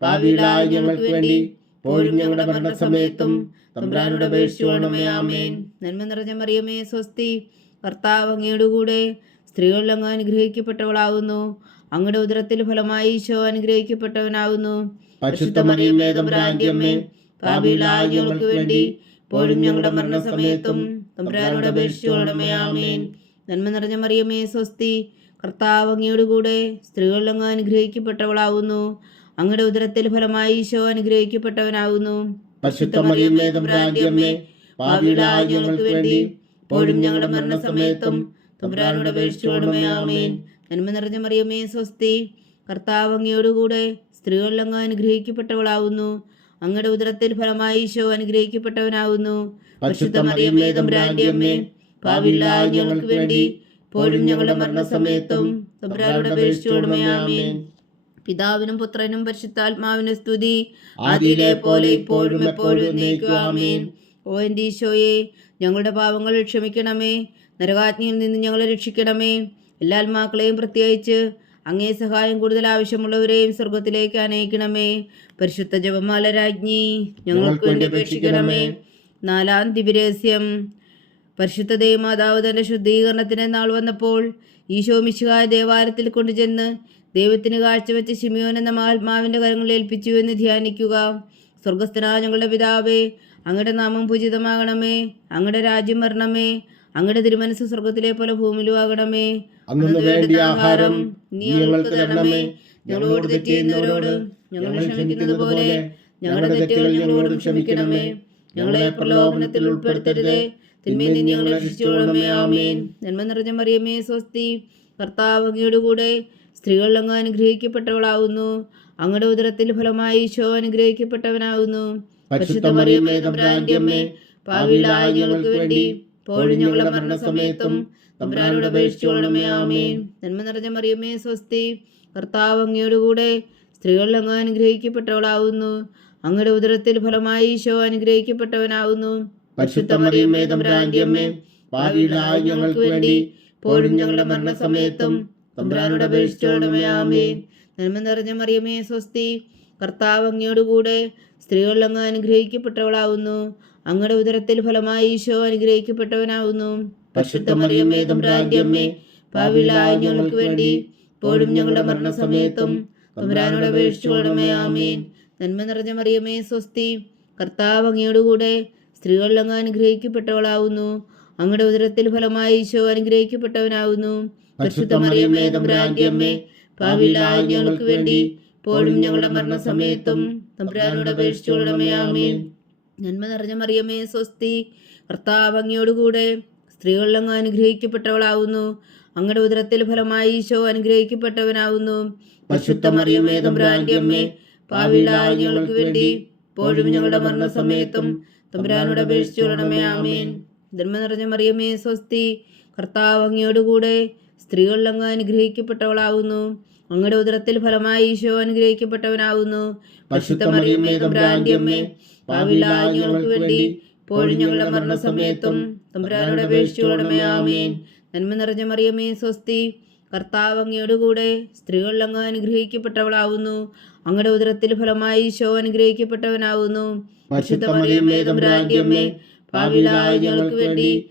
ഭാവിയിലായ ഞങ്ങൾക്ക് വേണ്ടി ഇപ്പോഴും ഞങ്ങളുടെ മരണസമയത്തും തമ്പ്രാനുടെ അപേക്ഷിച്ചോളമേ ആമേൻ. നന്മ നിറഞ്ഞ മറിയമേ സ്വസ്തി. കർത്താവ് അങ്ങയുടെ കൂടെ സ്ത്രീകളിൽ അങ്ങ് അനുഗ്രഹിക്കപ്പെട്ടവളാവുന്നു. അങ്ങയുടെ ഉദരത്തിൽ ഫലമായി ഈശോ അനുഗ്രഹിക്കപ്പെട്ടവനാവുന്നു. പരിശുദ്ധ മറിയമേ തമ്പുരാന്റെ അമ്മേ ഭാവിയിലായ ഞങ്ങൾക്ക് വേണ്ടി ഇപ്പോഴും ഞങ്ങളുടെ മരണസമയത്തും തമ്പ്രാനോട് ആമേൻ. നന്മ നിറഞ്ഞ മറിയമേ സ്വസ്തി. കർത്താവ് അങ്ങയുടെ കൂടെ സ്ത്രീകളിൽ അങ്ങ് അനുഗ്രഹിക്കപ്പെട്ടവളാവുന്നു. അങ്ങയുടെ ഉദരത്തിൽ ഫലമായി ഈശോ അനുഗ്രഹിക്കപ്പെട്ടവനാകുന്നു ഞങ്ങൾക്ക് വേണ്ടി ഇപ്പോഴും ഞങ്ങളുടെ മരണസമയത്തും തമ്പുരാനോട് അപേക്ഷിച്ചോടുമേ ആമേൻ. നന്മ നിറഞ്ഞ മറിയമേ സ്വസ്തി കർത്താവ് അങ്ങയോടുകൂടെ സ്ത്രീകളിൽ അങ്ങ് അനുഗ്രഹിക്കപ്പെട്ടവളാവുന്നു. അങ്ങയുടെ ഉദരത്തിൽ ഫലമായി ഈശോ അനുഗ്രഹിക്കപ്പെട്ടവനാവുന്നു. പരിശുദ്ധ മറിയമ്മേ തമ്പുരാന്റെ അമ്മേ ഞങ്ങൾക്ക് വേണ്ടി ഇപ്പോഴും ഞങ്ങളുടെ മരണസമയത്തും തമ്പുരാനോട് അപേക്ഷിച്ചോളമേ ആമേൻ. പിതാവിനും പുത്രനും പരിശുദ്ധാത്മാവിനും സ്തുതി. അതിലെ പോലെ ഇപ്പോഴും എപ്പോഴും നീക്കുവാമേൻ ഓ എന്റെ ഈശോയെ ഞങ്ങളുടെ പാവങ്ങൾ ക്ഷമിക്കണമേ. നരകാജ്ഞയിൽ നിന്ന് ഞങ്ങളെ രക്ഷിക്കണമേ. എല്ലാ ആത്മാക്കളെയും പ്രത്യേകിച്ച് അങ്ങേ സഹായം കൂടുതൽ ആവശ്യമുള്ളവരെയും സ്വർഗത്തിലേക്ക് അനയിക്കണമേ. പരിശുദ്ധ ജപമാല രാജ്ഞി ഞങ്ങൾക്ക് വേണ്ടി അപേക്ഷിക്കണമേ. നാലാം ദിവരഹസ്യം പരിശുദ്ധ ദേവമാതാവ് തന്റെ ശുദ്ധീകരണത്തിന് നാൾ വന്നപ്പോൾ ഈശോ മിശിഹായ ദേവാലയത്തിൽ കൊണ്ടുചെന്ന് ദൈവത്തിന് കാഴ്ചവെച്ച ശിമിയോൻ എന്ന മഹാത്മാവിന്റെ കരങ്ങളിൽ ഏൽപ്പിച്ചു എന്ന് ധ്യാനിക്കുക. സ്വർഗസ്ഥനായ ഞങ്ങളുടെ പിതാവേ അങ്ങയുടെ നാമം പൂജിതമാകണമേ അങ്ങയുടെ രാജ്യം വരണമേ അങ്ങയുടെ തിരുമനസ് സ്വർഗത്തിലെ പോലെ ഭൂമിയിലും ആകണമേ. അന്നു വേണ്ടിയ ആഹാരം നീ ഞങ്ങൾക്ക് തരണമേ. ഞങ്ങളോട് തെറ്റ് ചെയ്യുന്നവരോട് ക്ഷമിക്കുന്നത് പോലെ ഞങ്ങളുടെ തെറ്റുകൾ ഞങ്ങളോടും ക്ഷമിക്കണമേ. ഞങ്ങളെ പ്രലോഭനത്തിൽ ഉൾപ്പെടുത്തരുതേ. തിന്മയിൽ നിന്ന് ഞങ്ങളെ രക്ഷിച്ചുകൊള്ളണമേ ആമേൻ. നന്മ നിറഞ്ഞ മറിയമേ സ്വസ്തി. കർത്താവ് അങ്ങയുടെ കൂടെ സ്ത്രീകൾ അങ്ങ് അനുഗ്രഹിക്കപ്പെട്ടവളാവുന്നു. അങ്ങയുടെ ഉദരത്തിൽ ഫലമായി ഈശോ അനുഗ്രഹിക്കപ്പെട്ടവനാവുന്നു. പാവിലായ ഞങ്ങൾക്ക് വേണ്ടി ഞങ്ങളുടെ മരണസമയത്തും തമ്പുരാനോട് അപേക്ഷിച്ചുകൊള്ളണമേ ആമേൻ. നന്മ നിറഞ്ഞ മറിയമേ സ്വസ്തി. കർത്താവ് അങ്ങയോടുകൂടെ സ്ത്രീകൾ അങ്ങ് അനുഗ്രഹിക്കപ്പെട്ടവളാവുന്നു. അങ്ങയുടെ ഉദരത്തിൽ ഫലമായി ഈശോ അനുഗ്രഹിക്കപ്പെട്ടവനാവുന്നു. പരിശുദ്ധമറിയമ്മേ മറിയമേ തമ്പുരാന്റെ അമ്മേ പാപികളായ ഞങ്ങൾക്ക് വേണ്ടി പോഴും ഞങ്ങളുടെ മരണസമയത്തും തമ്പുരാനോട് അപേക്ഷിച്ചോണമേ ആമേൻ. നന്മ നിറഞ്ഞ മറിയമേ സ്വസ്തി. കർത്താവ് അങ്ങയോടുകൂടെ സ്ത്രീകൾ അങ്ങ് അനുഗ്രഹിക്കപ്പെട്ടവളാവുന്നു. അങ്ങയുടെ ഉദരത്തിൽ ഫലമായി ഈശോ അനുഗ്രഹിക്കപ്പെട്ടവനാവുന്നു. പരിശുദ്ധ മറിയമേ തമ്പുരാന്റെ അമ്മേ ഞങ്ങൾക്ക് വേണ്ടി ഇപ്പോഴും ഞങ്ങളുടെ മരണസമയത്തും തമ്പുരാനോട് അപേക്ഷിച്ചുകൊള്ളണമേ ആമേൻ. നന്മ നിറഞ്ഞ മറിയമേ സ്വസ്തി. കർത്താവ് അങ്ങയോടുകൂടെ സ്ത്രീകൾ അങ്ങ് അനുഗ്രഹിക്കപ്പെട്ടവളാവുന്നു. അങ്ങയുടെ ഉദരത്തിൽ ഫലമായി ഈശോ അനുഗ്രഹിക്കപ്പെട്ടവനാവുന്നു. പരിശുദ്ധ മറിയമേ തമ്പുരാന്റെ അമ്മേ പാവിലായ ഞങ്ങൾക്ക് വേണ്ടി ഇപ്പോഴും ഞങ്ങളുടെ മരണസമയത്തും തമ്പുരാനോട് അപേക്ഷിച്ചുകൊള്ളണമേ ആമീൻ. നന്മ നിറഞ്ഞ മറിയമേ സ്വസ്തി കർത്താവ് അങ്ങയോട് കൂടെ സ്ത്രീകൾ അങ്ങ് അനുഗ്രഹിക്കപ്പെട്ടവളാവുന്നു. അങ്ങയുടെ ഉദരത്തിൽ ഫലമായി ഈശോ അനുഗ്രഹിക്കപ്പെട്ടവനാവുന്നു. പരിശുദ്ധ മറിയമേ തമ്പുരാന്റെ അമ്മേ പാവിലായ ഞങ്ങൾക്ക് വേണ്ടി ഇപ്പോഴും ഞങ്ങളുടെ മരണസമയത്തും തമ്പുരാനോട് അപേക്ഷിച്ചുകൊള്ളണമേ ആമീൻ. ധർമ്മ നിറഞ്ഞ മറിയമേ സ്വസ്തി കർത്താവ് അങ്ങയോട് അങ്ങ് അനുഗ്രഹിക്കപ്പെട്ടവളാവുന്നു. അങ്ങയുടെ ഉദരത്തിൽ ഫലമായി ഈശോ അനുഗ്രഹിക്കപ്പെട്ടവനാവുന്നു. പരിശുദ്ധ മറിയമേ തമ്പുരാന്റെ അമ്മേ ഞങ്ങൾക്ക് വേണ്ടി ഇപ്പോഴും ഞങ്ങളുടെ മരണസമയത്തും തമ്പുരാനോട് അപേക്ഷിച്ചുകൊള്ളണമേ ആമേൻ. നന്മ നിറഞ്ഞ മറിയമേ സ്വസ്തി. കർത്താവ് അങ്ങയുടെ കൂടെ സ്ത്രീകൾ അങ്ങ് അനുഗ്രഹിക്കപ്പെട്ടവളാവുന്നു. അങ്ങയുടെ ഉദരത്തിൽ ഫലമായി ഈശോ അനുഗ്രഹിക്കപ്പെട്ടവനാവുന്നു. പരിശുദ്ധ മറിയമേ തമ്പുരാന്റെ അമ്മേ പാവിലായ ഞങ്ങൾക്ക് വേണ്ടി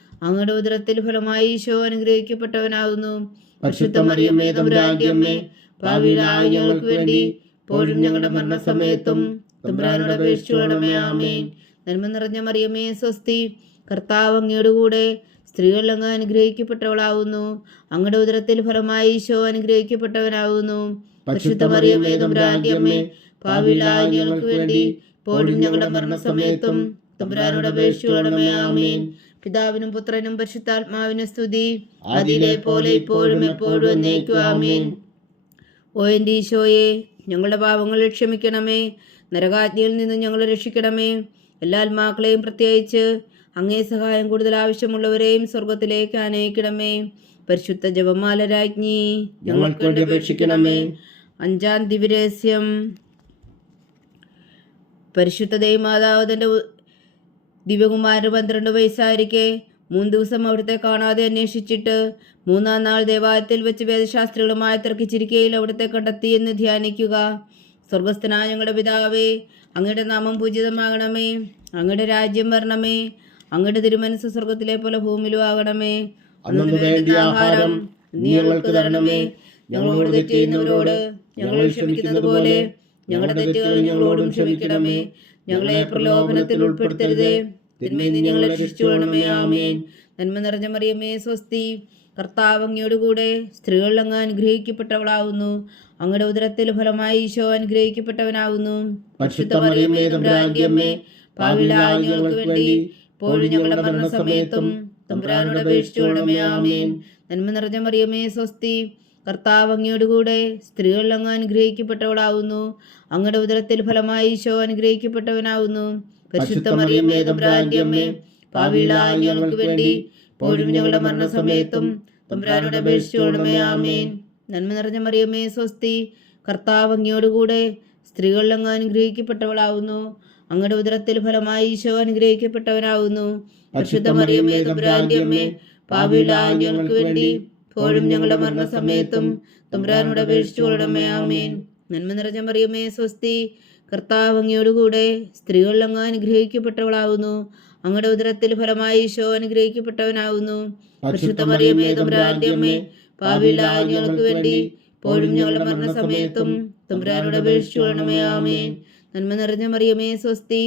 അങ്ങയുടെ ഉദരത്തിൽ ഫലമായി ഈശോ അനുഗ്രഹിക്കപ്പെട്ടവനാകുന്നു. പരിശുദ്ധ മറിയമേ തമ്പുരാന്റെ അമ്മേ ഞങ്ങൾക്ക് വേണ്ടി ഇപ്പോഴും ഞങ്ങളുടെ മരണസമയത്തും തമ്പുരാനോട് അപേക്ഷിച്ചുകൊള്ളണമേ ആമേൻ. നന്മ നിറഞ്ഞ മറിയമേ സ്വസ്തി കർത്താവ് അങ്ങയുടെ കൂടെ സ്ത്രീകൾ അങ്ങ് അനുഗ്രഹിക്കപ്പെട്ടവളാവുന്നു. അങ്ങയുടെ ഉദരത്തിൽ ഫലമായി ഈശോ അനുഗ്രഹിക്കപ്പെട്ടവനാകുന്നു പരിശുദ്ധ മറിയമേ തമ്പുരാന്റെ അമ്മേ ഞങ്ങൾക്ക് വേണ്ടി ഇപ്പോഴും ഞങ്ങളുടെ മരണസമയത്തും തമ്പുരാനോട് അപേക്ഷിച്ചുകൊള്ളണമേ ആമേൻ. പിതാവിനും പുത്രനും പരിശുദ്ധാത്മാവിനും സ്തുതി. അതിലെ പോലെ ഇപ്പോഴും എപ്പോഴും എന്നേക്കും. ആമീൻ. ഓ എന്റെ ഈശോയെ ഞങ്ങളുടെ പാപങ്ങൾ ക്ഷമിക്കണമേ. നരകാജ്ഞയിൽ നിന്ന് ഞങ്ങളെ രക്ഷിക്കണമേ. എല്ലാ ആത്മാക്കളെയും പ്രത്യേകിച്ച് അങ്ങേ സഹായം കൂടുതൽ ആവശ്യമുള്ളവരെയും സ്വർഗത്തിലേക്ക് അനയിക്കണമേ പരിശുദ്ധ ജപമാല രാജ്ഞി ഞങ്ങൾക്ക് വേണ്ടി അപേക്ഷിക്കണമേ. അഞ്ചാം ദിവ്യരഹസ്യം. പരിശുദ്ധ ദൈവമാതാവ് തന്റെ ഉ- ദിവ്യകുമാരന് പന്ത്രണ്ട് വയസ്സായിരിക്കെ. മൂന്ന് ദിവസം അവിടുത്തെ കാണാതെ അന്വേഷിച്ചിട്ട് മൂന്നാം നാൾ ദേവാലയത്തിൽ വെച്ച് വേദശാസ്ത്രികളുമായി തർക്കിച്ചിരിക്കയിൽ അവിടുത്തെ കണ്ടെത്തി എന്ന് ധ്യാനിക്കുക. സ്വർഗസ്ഥനായ ഞങ്ങളുടെ പിതാവേ അങ്ങയുടെ നാമം പൂജിതമാകണമേ. അങ്ങയുടെ രാജ്യം വരണമേ. അങ്ങയുടെ തിരുമനസ് സ്വർഗത്തിലെ പോലെ ഭൂമിയിലും ആകണമേ. അന്നു വേണ്ടിയ ആഹാരം നീ ഞങ്ങൾക്ക് തരണമേ. ഞങ്ങളോട് തെറ്റ് ചെയ്യുന്നവരോട് ഞങ്ങൾ ക്ഷമിക്കുന്നത് പോലെ ഞങ്ങളുടെ തെറ്റുകൾ ഞങ്ങളോടും ക്ഷമിക്കണമേ. ഞങ്ങളെ പ്രലോഭനത്തിൽ ഉൾപ്പെടുത്തരുതേ. തിന്മയിൽ നിന്ന് ഞങ്ങളെ രക്ഷിച്ചുകൊള്ളണമേ ആമേൻ. നന്മ നിറഞ്ഞ മറിയമേ സ്വസ്തി. കർത്താവ് അങ്ങയോട് കൂടെ സ്ത്രീകൾ അങ്ങ് അനുഗ്രഹിക്കപ്പെട്ടവളാവുന്നു. അങ്ങയുടെ ഉദരത്തിൽ ഫലമായി ഈശോ അനുഗ്രഹിക്കപ്പെട്ടവനാവുന്നു. ഞങ്ങൾക്ക് വേണ്ടി ഇപ്പോഴും ഞങ്ങളുടെ മരണസമയത്തും തമ്പുരാനോട് അപേക്ഷിച്ചുകൊള്ളണമേ ആമേൻ. നന്മ നിറഞ്ഞ മറിയമേ സ്വസ്തി. കർത്താവ് അങ്ങയോട് കൂടെ സ്ത്രീകൾ അങ്ങ് അനുഗ്രഹിക്കപ്പെട്ടവളാവുന്നു. അങ്ങയുടെ ഉദരത്തിൽ ഫലമായി ഈശോ അനുഗ്രഹിക്കപ്പെട്ടവനാവുന്നു. പരിശുദ്ധ മറിയമേ തമ്പുരാന്റെ അമ്മേ ഞങ്ങൾക്ക് വേണ്ടി ഞങ്ങളുടെ മരണസമയത്തും തമ്പുരാനോട് ആമേൻ. നന്മ നിറഞ്ഞ മറിയമ്മേ സ്വസ്തി കർത്താവ് അങ്ങയോടുകൂടെ സ്ത്രീകൾ അങ്ങ് അനുഗ്രഹിക്കപ്പെട്ടവളാവുന്നു. അങ്ങയുടെ ഉദരത്തിൽ ഫലമായി ഈശോ അനുഗ്രഹിക്കപ്പെട്ടവനാവുന്നു. പരിശുദ്ധ മറിയമേ തമ്പുരാന്റെ അമ്മേ പാപികളായ ഞങ്ങൾക്ക് വേണ്ടി ഇപ്പോഴും ഞങ്ങളുടെ മരണസമയത്തും തമ്പുരാനോട് അപേക്ഷിച്ചുകൊള്ളണമേ ആമേൻ. നന്മ നിറഞ്ഞ മറിയമേ സ്വസ്തി. കർത്താവ് അങ്ങയോടുകൂടെ സ്ത്രീകളിൽ അങ്ങ് അനുഗ്രഹിക്കപ്പെട്ടവളാവുന്നു. അങ്ങയുടെ ഉദരത്തിൽ ഫലമായി ഈശോ അനുഗ്രഹിക്കപ്പെട്ടവനാവുന്നു. മറിയമേ വേണ്ടി ഇപ്പോഴും ഞങ്ങളുടെ മരണസമയത്തും തമ്പുരാനോട് അപേക്ഷിച്ചുകൊള്ളണമേ ആമേൻ. നന്മ നിറഞ്ഞ മറിയമേ സ്വസ്തി.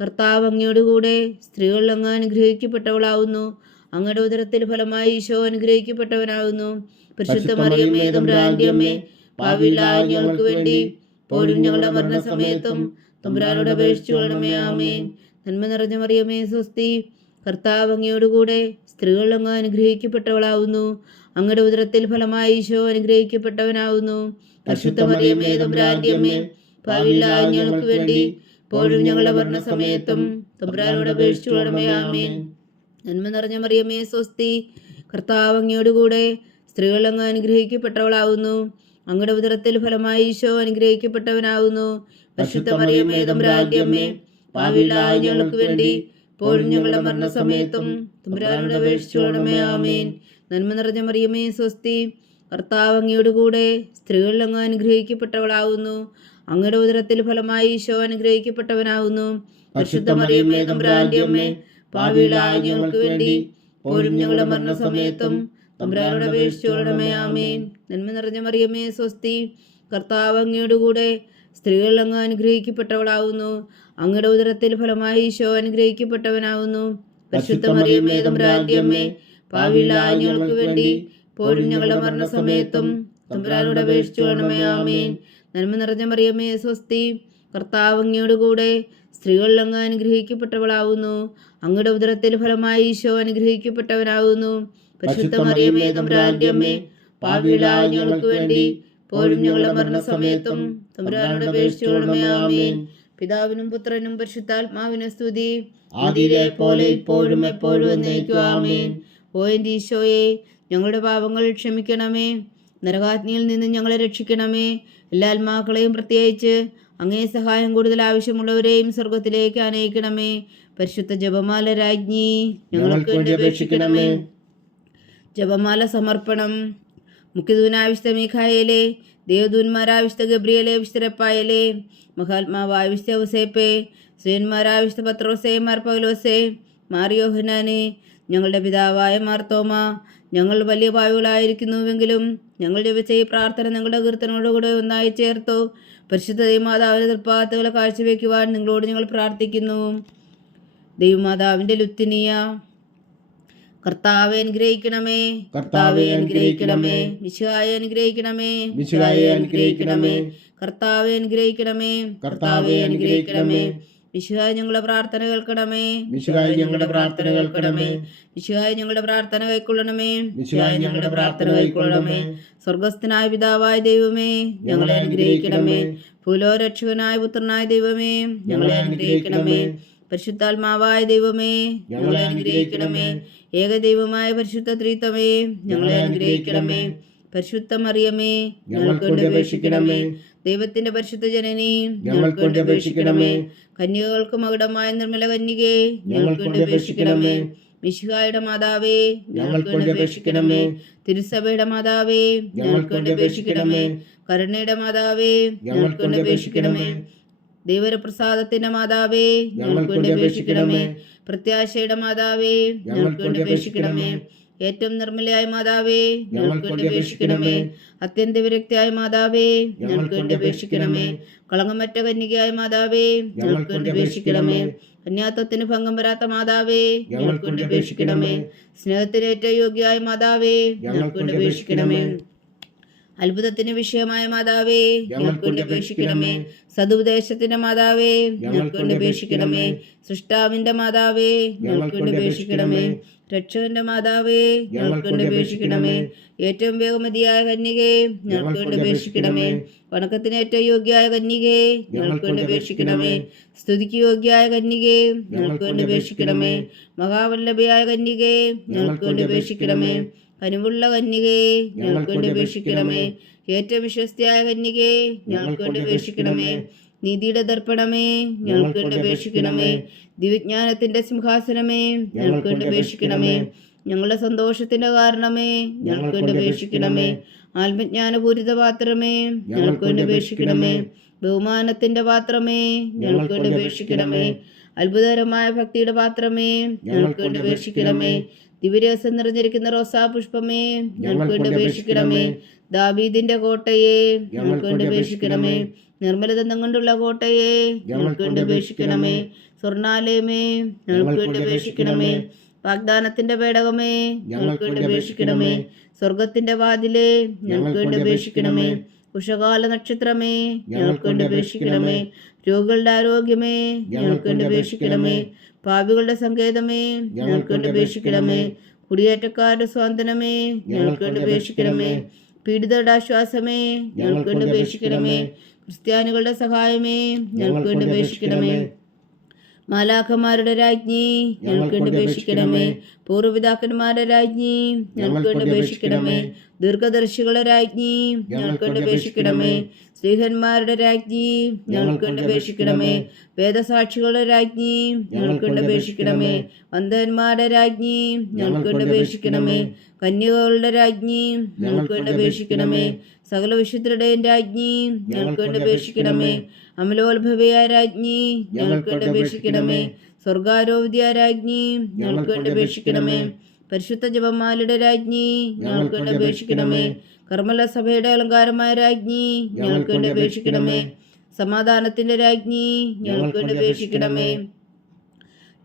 കർത്താവ് അങ്ങയോടുകൂടെ സ്ത്രീകളിൽ അങ്ങ് അനുഗ്രഹിക്കപ്പെട്ടവളാവുന്നു. അങ്ങയുടെ ഉദരത്തിൽ ഫലമായി ഈശോ അനുഗ്രഹിക്കപ്പെട്ടവനാകുന്നു. പരിശുദ്ധ മറിയമ്മേ തമ്പുരാന്റെ അമ്മേ ഞങ്ങൾക്ക് വേണ്ടി പോലും ഞങ്ങളുടെ മരണസമയത്തും തമ്പുരാനോട് അപേക്ഷിച്ചു കൊള്ളണമേ ആമേൻ. നന്മ നിറഞ്ഞ മറിയമേ സ്വസ്തി കർത്താവ് അങ്ങയോടുകൂടെ സ്ത്രീകൾ അങ്ങ് അനുഗ്രഹിക്കപ്പെട്ടവളാവുന്നു. അങ്ങയുടെ ഉദരത്തിൽ ഫലമായി ഈശോ അനുഗ്രഹിക്കപ്പെട്ടവനാവുന്നു. പരിശുദ്ധ മറിയമ്മേ തമ്പുരാന്റെ അമ്മേ ഞങ്ങൾക്ക് വേണ്ടി ഇപ്പോഴും ഞങ്ങളുടെ മരണസമയത്തും തമ്പുരാനോട് അപേക്ഷിച്ചു കൊള്ളണമേ ആമേൻ. നന്മ നിറഞ്ഞ മറിയമേ സ്വസ്തി. കർത്താവ് അങ്ങയോടുകൂടെ സ്ത്രീകൾ അങ്ങ് അനുഗ്രഹിക്കപ്പെട്ടവളാവുന്നു. അങ്ങയുടെ ഉദരത്തിൽ ഫലമായി ഈശോ അനുഗ്രഹിക്കപ്പെട്ടവനാവുന്നു. പരിശുദ്ധ മറിയമേ തമ്പുരാന്റെ അമ്മേ പാവിലായ ഞങ്ങൾക്ക് വേണ്ടി ഇപ്പോഴും ഞങ്ങളുടെ മരണസമയത്തും തമ്പുരാനോട് അപേക്ഷിച്ചോണമേ ആമേൻ. നന്മ നിറഞ്ഞ മറിയമേ സ്വസ്തി. കർത്താവ് അങ്ങയോടുകൂടെ സ്ത്രീകളിൽ അങ്ങ് അനുഗ്രഹിക്കപ്പെട്ടവളാവുന്നു. അങ്ങയുടെ ഉദരത്തിൽ ഫലമായി ഈശോ അനുഗ്രഹിക്കപ്പെട്ടവനാവുന്നു. പരിശുദ്ധ മറിയമ്മേ തമ്പുരാന്റെ അമ്മേ പാവികളായ ഞങ്ങൾക്ക് വേണ്ടി ഇപ്പോഴും ഞങ്ങളുടെ മരണസമയത്തും തമ്പുരാനോട് അപേക്ഷിച്ചു കൊള്ളണമേ ആമേൻ. നന്മ നിറഞ്ഞ മറിയമ്മേ സ്വസ്തി. കർത്താവ് അങ്ങയോടുകൂടെ സ്ത്രീകൾ അങ്ങ് അനുഗ്രഹിക്കപ്പെട്ടവളാവുന്നു. അങ്ങയുടെ ഉദരത്തിൽ ഫലമായി ഈശോ അനുഗ്രഹിക്കപ്പെട്ടവനാവുന്നു. പരിശുദ്ധ മറിയമ്മേ തമ്പുരാന്റെ അമ്മേ പാവികളായ ഞങ്ങൾക്ക് വേണ്ടി ഇപ്പോഴും ഞങ്ങളുടെ മരണസമയത്തും തമ്പുരാനോട് അപേക്ഷിച്ചു കൊള്ളണമേ ആമേൻ. നന്മ നിറഞ്ഞ മറിയമ്മേ സ്വസ്തി. കർത്താവ് അങ്ങയോടുകൂടെ സ്ത്രീകളിൽ അങ്ങ് അനുഗ്രഹിക്കപ്പെട്ടവളാവുന്നു. അങ്ങയുടെ ഉദരത്തിൽ ഫലമായി ഈശോ അനുഗ്രഹിക്കപ്പെട്ടവനാകുന്നു പരിശുദ്ധ മറിയമേ തമ്പുരാന്റെ അമ്മേ ഞങ്ങൾക്ക് വേണ്ടി പോലും ഞങ്ങളുടെ മരണസമയത്തും തമ്പുരാനോട് ആമേൻ. പിതാവിനും പുത്രനും പരിശുദ്ധാത്മാവിനും സ്തുതി. ആദിയിലെ പോലെ ഇപ്പോഴും എപ്പോഴും എന്നേക്കും ആമേൻ. ഓ എന്റെ ഈശോയെ ഞങ്ങളുടെ പാപങ്ങൾ ക്ഷമിക്കണമേ. നരകാജ്ഞിയിൽ നിന്ന് ഞങ്ങളെ രക്ഷിക്കണമേ. എല്ലാ ആത്മാക്കളെയും പ്രത്യേകിച്ച് അങ്ങേ സഹായം കൂടുതൽ ആവശ്യമുള്ളവരെയും സ്വർഗത്തിലേക്ക് അനയിക്കണമേ. പരിശുദ്ധ ജപമാല രാജ്ഞി ഞങ്ങൾക്ക് വേണ്ടി അപേക്ഷിക്കണമേ. ജപമാല സമർപ്പണം. മുഖ്യദൂനാവിശുദ്ധ മീഖായേലെ ദേവദൂന്മാരാവിശുദ്ധ ഗബ്രിയലെ വിശുദ്ധരപ്പായലെ മഹാത്മാവായ വിശുദ്ധ സ്വയന്മാരാവിശുദ്ധ പത്രോസേ മാർ പൗലോസേ മാറിയോഹനാനെ ഞങ്ങളുടെ പിതാവായ മാർത്തോമ ഞങ്ങൾ വലിയ പാവികളായിരിക്കുന്നുവെങ്കിലും ഞങ്ങൾ ജപിച്ച ഈ പ്രാർത്ഥന നിങ്ങളുടെ കീർത്തനോടുകൂടെ ഒന്നായി ചേർത്തു. പരിശുദ്ധ ദൈവമാതാവിന്റെ തൃപ്പാത്തുകളെ കാഴ്ചവെക്കുവാൻ നിങ്ങളോട് ഞങ്ങൾ പ്രാർത്ഥിക്കുന്നു. ദൈവമാതാവിന്റെ ലുത്തിനിയ കർത്താവെ അനുഗ്രഹിക്കണമേ. കർത്താവെ അനുഗ്രഹിക്കണമേ. വിശുവായ അനുഗ്രഹിക്കണമേ. വിശുവായ അനുഗ്രഹിക്കണമേ. കർത്താവെ അനുഗ്രഹിക്കണമേ. കർത്താവെ അനുഗ്രഹിക്കണമേ. വിശുവായ ഞങ്ങളുടെ പ്രാർത്ഥന കേൾക്കണമേ വിശുവായി ഞങ്ങളുടെ പ്രാർത്ഥന കേൾക്കണമേ വിശുവായ ഞങ്ങളുടെ പ്രാർത്ഥന കൈക്കൊള്ളണമേ വിശുവായി ഞങ്ങളുടെ പ്രാർത്ഥന കൈക്കൊള്ളണമേ സ്വർഗസ്ഥനായ പിതാവായ ദൈവമേ ഞങ്ങളെ അനുഗ്രഹിക്കണമേ. ഭൂലോരക്ഷകനായ പുത്രനായ ദൈവമേ ഞങ്ങളെ അനുഗ്രഹിക്കണമേ. പരിശുദ്ധാത്മാവായ ദൈവമേ ഞങ്ങളെ അനുഗ്രഹിക്കണമേ. ഏകദൈവമായ പരിശുദ്ധ ത്രീത്വമേ ഞങ്ങളെ അനുഗ്രഹിക്കണമേ. പരിശുദ്ധമറിയമേ ഞങ്ങൾക്ക് വേണ്ടി അപേക്ഷിക്കണമേ. ദൈവത്തിന്റെ പരിശുദ്ധ ജനനി ഞങ്ങൾക്ക് വേണ്ടി അപേക്ഷിക്കണമേ. കന്യകൾക്ക് മകുടമായ നിർമ്മല കന്യകെ ഞങ്ങൾക്ക് വേണ്ടി അപേക്ഷിക്കണമേ. മിശിഹായുടെ മാതാവേ ഞങ്ങൾക്ക് വേണ്ടി അപേക്ഷിക്കണമേ. തിരുസഭയുടെ മാതാവേ ഞങ്ങൾക്ക് വേണ്ടി അപേക്ഷിക്കണമേ. കരുണയുടെ മാതാവേ ഞങ്ങൾക്ക് വേണ്ടി അപേക്ഷിക്കണമേ. ദൈവപ്രസാദത്തിന്റെ മാതാവേ ഞങ്ങൾക്ക് വേണ്ടി അപേക്ഷിക്കണമേ. പ്രത്യാശയുടെ മാതാവേ ഞങ്ങൾക്ക് വേണ്ടി അപേക്ഷിക്കണമേ. ഏറ്റവും നിർമ്മലയായ മാതാവേ ഞങ്ങൾക്ക് വേണ്ടി അപേക്ഷിക്കണമേ. അത്യന്ത വിരക്തിയായ മാതാവേ ഞങ്ങൾക്ക് വേണ്ടി അപേക്ഷിക്കണമേ. കളങ്കമറ്റ കന്യകയായ മാതാവേ ഞങ്ങൾക്ക് വേണ്ടി അപേക്ഷിക്കണമേ. കന്യാത്വത്തിന് ഭംഗം വരാത്ത മാതാവേ ഞങ്ങൾക്ക് വേണ്ടി അപേക്ഷിക്കണമേ. സ്നേഹത്തിന് ഏറ്റവും യോഗ്യയായ മാതാവേ ഞങ്ങൾക്ക് വേണ്ടി അപേക്ഷിക്കണമേ. അത്ഭുതത്തിന് വിഷയമായ മാതാവേ ഞങ്ങൾക്ക് വേണ്ടി അപേക്ഷിക്കണമേ. സതുപദേശത്തിന്റെ മാതാവേ ഞങ്ങൾക്ക് വേണ്ടി അപേക്ഷിക്കണമേ. സൃഷ്ടാവിന്റെ മാതാവേ ഞങ്ങൾക്ക് വേണ്ടി അപേക്ഷിക്കണമേ. രക്ഷകന്റെ മാതാവേ ഞങ്ങൾക്ക് വേണ്ടി അപേക്ഷിക്കണമേ. ഏറ്റവും വേഗമതിയായ കന്യകേ ഞങ്ങൾക്ക് വേണ്ടി അപേക്ഷിക്കണമേ. വണക്കത്തിന് ഏറ്റവും യോഗ്യയായ കന്യകേ ഞങ്ങൾക്ക് വേണ്ടി അപേക്ഷിക്കണമേ. സ്തുതിക്ക് യോഗ്യയായ കന്യകേ ഞങ്ങൾക്ക് വേണ്ടി അപേക്ഷിക്കണമേ. മഹാവല്ലഭയായ കന്യകേ ഞങ്ങൾക്ക് വേണ്ടി അപേക്ഷിക്കണമേ. കനിവുള്ള കന്യകേ ഞങ്ങൾക്ക് വേണ്ടി അപേക്ഷിക്കണമേ. ഏറ്റവും വിശ്വസ്തയായ കന്യകേ ഞങ്ങൾക്ക് വേണ്ടി അപേക്ഷിക്കണമേ. നീതിയുടെ ദർപ്പണമേ ഞങ്ങൾക്ക് വേണ്ടി അപേക്ഷിക്കണമേ. ദിവ്യജ്ഞാനത്തിന്റെ സിംഹാസനമേ ഞങ്ങൾക്ക് വേണ്ടി അപേക്ഷിക്കണമേ. ഞങ്ങളുടെ സന്തോഷത്തിന്റെ കാരണമേ ഞങ്ങൾക്ക് വേണ്ടി അപേക്ഷിക്കണമേ. ആത്മജ്ഞാനപൂരിത പാത്രമേ ഞങ്ങൾക്ക് വേണ്ടി അപേക്ഷിക്കണമേ. ബഹുമാനത്തിന്റെ പാത്രമേ ഞങ്ങൾക്ക് വേണ്ടി അപേക്ഷിക്കണമേ. അത്ഭുതകരമായ ഭക്തിയുടെ പാത്രമേ ഞങ്ങൾക്ക് വേണ്ടി അപേക്ഷിക്കണമേ. ദിവ്യരസം നിറഞ്ഞിരിക്കുന്ന റോസാ പുഷ്പമേ ഞങ്ങൾക്ക് വേണ്ടി അപേക്ഷിക്കണമേ. ദാവീദിന്റെ കോട്ടയെ ഞങ്ങൾക്ക് വേണ്ടി അപേക്ഷിക്കണമേ. നിർമ്മലദന്തം കൊണ്ടുള്ള കോട്ടയെ ഞങ്ങൾക്ക് വേണ്ടി അപേക്ഷിക്കണമേ. സ്വർണാലയമേ ഞങ്ങൾക്ക് വേണ്ടി അപേക്ഷിക്കണമേ. വാഗ്ദാനത്തിന്റെ പേടകമേ ഞങ്ങൾക്ക് വേണ്ടി അപേക്ഷിക്കണമേ. സ്വർഗത്തിന്റെ വാതിലേ ഞങ്ങൾക്ക് വേണ്ടി അപേക്ഷിക്കണമേ. ഉഷകാല നക്ഷത്രമേ ഞങ്ങൾക്ക് വേണ്ടി അപേക്ഷിക്കണമേ. രോഗികളുടെ ആരോഗ്യമേ ഞങ്ങൾക്ക് വേണ്ടി അപേക്ഷിക്കണമേ. പാപികളുടെ സങ്കേതമേ ഞങ്ങൾക്ക് വേണ്ടി അപേക്ഷിക്കണമേ. കുടിയേറ്റക്കാരുടെ സ്വാതന്ത്ര്യമേ ഞങ്ങൾക്ക് വേണ്ടി അപേക്ഷിക്കണമേ. പീഡിതരുടെ ആശ്വാസമേ ഞങ്ങൾക്ക് വേണ്ടി അപേക്ഷിക്കണമേ. ക്രിസ്ത്യാനികളുടെ സഹായമേ ഞങ്ങൾക്ക് വേണ്ടി അപേക്ഷിക്കണമേ. മാലാഖമാരുടെ രാജ്ഞി ഞങ്ങൾക്ക് വേണ്ടി അപേക്ഷിക്കണമേ. പൂർവപിതാക്കന്മാരുടെ രാജ്ഞി ഞങ്ങൾക്ക് വേണ്ടി അപേക്ഷിക്കണമേ. ദീർഘദർശികളുടെ രാജ്ഞി ഞങ്ങൾക്ക് വേണ്ടി അപേക്ഷിക്കണമേ. സ്ത്രീഹന്മാരുടെ രാജ്ഞി ഞങ്ങൾക്ക് വേണ്ടി അപേക്ഷിക്കണമേ. വേദസാക്ഷികളുടെ രാജ്ഞി ഞങ്ങൾക്ക് വേണ്ടി അപേക്ഷിക്കണമേ. വന്ധന്മാരുടെ രാജ്ഞി ഞങ്ങൾക്ക് വേണ്ടി അപേക്ഷിക്കണമേ. കന്യകകളുടെ രാജ്ഞി ഞങ്ങൾക്ക് വേണ്ടി അപേക്ഷിക്കണമേ. സകല വിശുദ്ധരുടെയും രാജ്ഞി ഞങ്ങൾക്ക് വേണ്ടി അപേക്ഷിക്കണമേ. അമലോത്ഭവയായ രാജ്ഞി ഞങ്ങൾക്ക് വേണ്ടി അപേക്ഷിക്കണമേ. സ്വർഗാരോഗ്യ രാജ്ഞി ഞങ്ങൾക്ക് വേണ്ടി അപേക്ഷിക്കണമേ. പരിശുദ്ധ ജപമാലയുടെ രാജ്ഞി ഞങ്ങൾക്ക് വേണ്ടി അപേക്ഷിക്കണമേ. കർമ്മല സഭയുടെ അലങ്കാരമായ രാജ്ഞി ഞങ്ങൾക്ക് വേണ്ടി അപേക്ഷിക്കണമേ. സമാധാനത്തിന്റെ രാജ്ഞി ഞങ്ങൾക്ക് വേണ്ടി അപേക്ഷിക്കണമേ.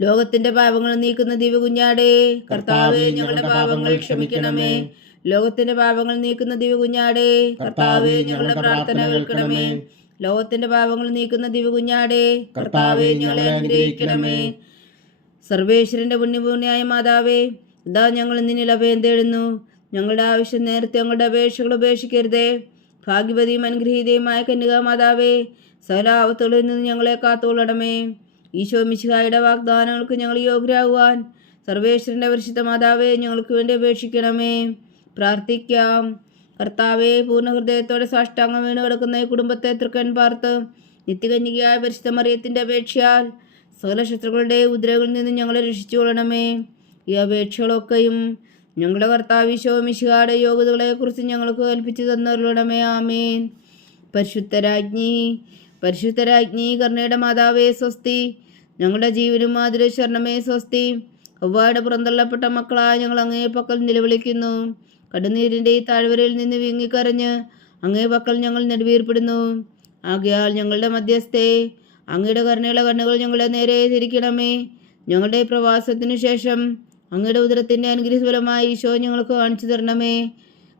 ലോകത്തിന്റെ പാപങ്ങൾ നീക്കുന്ന ദിവകുഞ്ഞാടേ കർത്താവെ ഞങ്ങളുടെ പാപങ്ങൾ ക്ഷമിക്കണമേ. ലോകത്തിന്റെ പാപങ്ങൾ നീക്കുന്ന ദിവകുഞ്ഞാടേ കർത്താവേ ഞങ്ങളുടെ പ്രാർത്ഥന കേൾക്കണമേ. ലോകത്തിന്റെ പാപങ്ങൾ നീക്കുന്ന ദിവകുഞ്ഞാടേ കർത്താവെ ഞങ്ങളെ അനുഗ്രഹിക്കണമേ. സർവേശ്വരന്റെ പുണ്യപൂർണയായ മാതാവേ ഇതാ ഞങ്ങൾ നിന്നിൽ അഭയം തേടുന്നു. ഞങ്ങളുടെ ആവശ്യം നേരത്തെ ഞങ്ങളുടെ അപേക്ഷകൾ ഉപേക്ഷിക്കരുതേ. ഭാഗ്യവതിയും അനുഗ്രഹീതയുമായ കന്യകാ മാതാവേ സകലാവത്തുകളിൽ നിന്ന് ഞങ്ങളെ കാത്തോളണമേ ഈശോ മിശിഹായുടെ വാഗ്ദാനങ്ങൾക്ക് ഞങ്ങൾ യോഗ്യരാകുവാൻ സർവേശ്വരന്റെ പരിശുദ്ധ മാതാവേ ഞങ്ങൾക്ക് വേണ്ടി അപേക്ഷിക്കണമേ. പ്രാർത്ഥിക്കാം. കർത്താവെ പൂർണ ഹൃദയത്തോടെ സാഷ്ടാംഗം വീണ് കിടക്കുന്ന ഈ കുടുംബത്തെ തൃക്കൻ പാർത്ത് നിത്യകന്യകയായ പരിശുദ്ധ മറിയത്തിന്റെ അപേക്ഷയാൽ സകല ശത്രുക്കളുടെ ഉദ്രകളിൽ നിന്ന് ഞങ്ങളെ രക്ഷിച്ചു കൊള്ളണമേ ഈ അപേക്ഷകളൊക്കെയും ഞങ്ങളുടെ കർത്താവിശോ മിശിഹായുടെ യോഗ്യതകളെക്കുറിച്ച് ഞങ്ങൾക്ക് കൽപ്പിച്ചു തന്നരുളണമേ. ആമേൻ. പരിശുദ്ധരാജ്ഞി പരിശുദ്ധരാജ്ഞി കർണയുടെ മാതാവേ സ്വസ്തി. ഞങ്ങളുടെ ജീവനും മാതിരി ശരണമേ സ്വസ്തി. അവ്വായുടെ പുറന്തള്ളപ്പെട്ട മക്കളായ ഞങ്ങൾ അങ്ങേ പക്കൽ നിലവിളിക്കുന്നു. കടുനീരിന്റെ ഈ താഴ്വരയിൽ നിന്ന് വിങ്ങിക്കരഞ്ഞ് അങ്ങേ പക്കൽ ഞങ്ങൾ നെടുവീർപ്പെടുന്നു. ആകയാൽ ഞങ്ങളുടെ മധ്യസ്ഥേ അങ്ങയുടെ കരുണയുള്ള കണ്ണുകൾ ഞങ്ങളുടെ നേരെ തിരിക്കണമേ. ഞങ്ങളുടെ പ്രവാസത്തിനു ശേഷം അങ്ങയുടെ ഉദരത്തിന്റെ അനുഗ്രഹഫലമായി ഈശോ ഞങ്ങൾക്ക് കാണിച്ചു തരണമേ.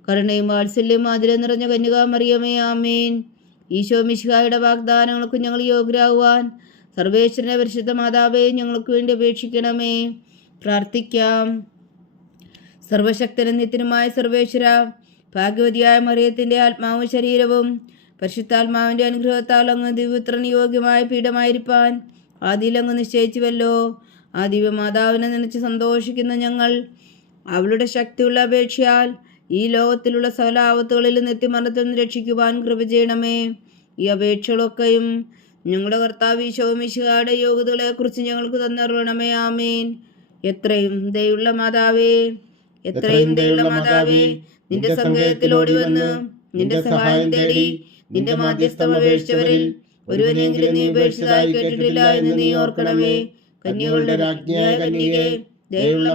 കരുണയും വാത്സല്യം ആതിരം നിറഞ്ഞ കന്യകാമറിയമേ ആമീൻ. ഈശോ മിശിഹായുടെ വാഗ്ദാനങ്ങൾക്ക് ഞങ്ങൾ യോഗ്യരാകുവാൻ സർവേശ്വരനെ പരിശുദ്ധ മാതാവേ ഞങ്ങൾക്ക് വേണ്ടി അപേക്ഷിക്കണമേ. പ്രാർത്ഥിക്കാം. സർവശക്തനും നിത്യനുമായ സർവേശ്വര ഭാഗ്യവതിയായ മറിയത്തിന്റെ ആത്മാവും ശരീരവും പരിശുദ്ധാത്മാവിന്റെ അനുഗ്രഹത്താൽ അങ്ങ് ദിവ്യപുത്രന് യോഗ്യമായ പീഠമായിരിക്കാൻ ആദിയിൽ അങ്ങ് നിശ്ചയിച്ചുവല്ലോ. ആ ദിവ്യമാതാവിനെ നനച്ച് സന്തോഷിക്കുന്ന ഞങ്ങൾ അവളുടെ ശക്തിയുള്ള അപേക്ഷയാൽ ഈ ലോകത്തിലുള്ള സകല ആപത്തുകളിൽ നിത്യമരണത്തിൽ നിന്ന് രക്ഷിക്കുവാൻ കൃപ ചെയ്യണമേ. ഈ അപേക്ഷകളൊക്കെയും ഞങ്ങളുടെ കർത്താവ് ഈശോമിശുകാരുടെ യോഗ്യതകളെക്കുറിച്ച് ഞങ്ങൾക്ക് തന്നറിയണമേ. ആമേൻ. എത്രയും ദയുള്ള മാതാവേ എത്രയും ദയുള്ള മാതാവേ നിന്റെ സങ്കേതത്തിൽ ഓടി വന്ന് നിന്റെ സഹായം തേടി നിന്റെ മാധ്യസ്ഥം അപേക്ഷിച്ചവരിൽ ഒരുവനെങ്കിലും നീ ഉപേക്ഷിച്ചതായി കേട്ടിട്ടില്ല എന്ന് നീ ഓർക്കണമേ. കന്യകളുടെ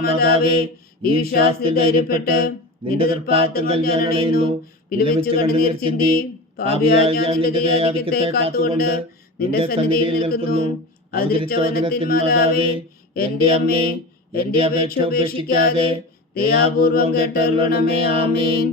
മാതാവേ ഈ വിശ്വാസത്തിൽ ധൈര്യപ്പെട്ട് നിന്റെ നിർപ്പാത്തങ്ങൾ ഞാൻ അണയുന്നു. വിലപിച്ചു കണ്ണുനീർ ചിന്തി നിന്റെ കാത്തുകൊണ്ട് നിന്റെ സന്നിധിയിൽ നിൽക്കുന്നു. അതിർച്ച വനത്തിൽ മാതാവേ എന്റെ അമ്മേ എന്റെ അപേക്ഷ ഉപേക്ഷിക്കാതെ ദയാപൂർവം കേട്ടരുളണമേ ആമേൻ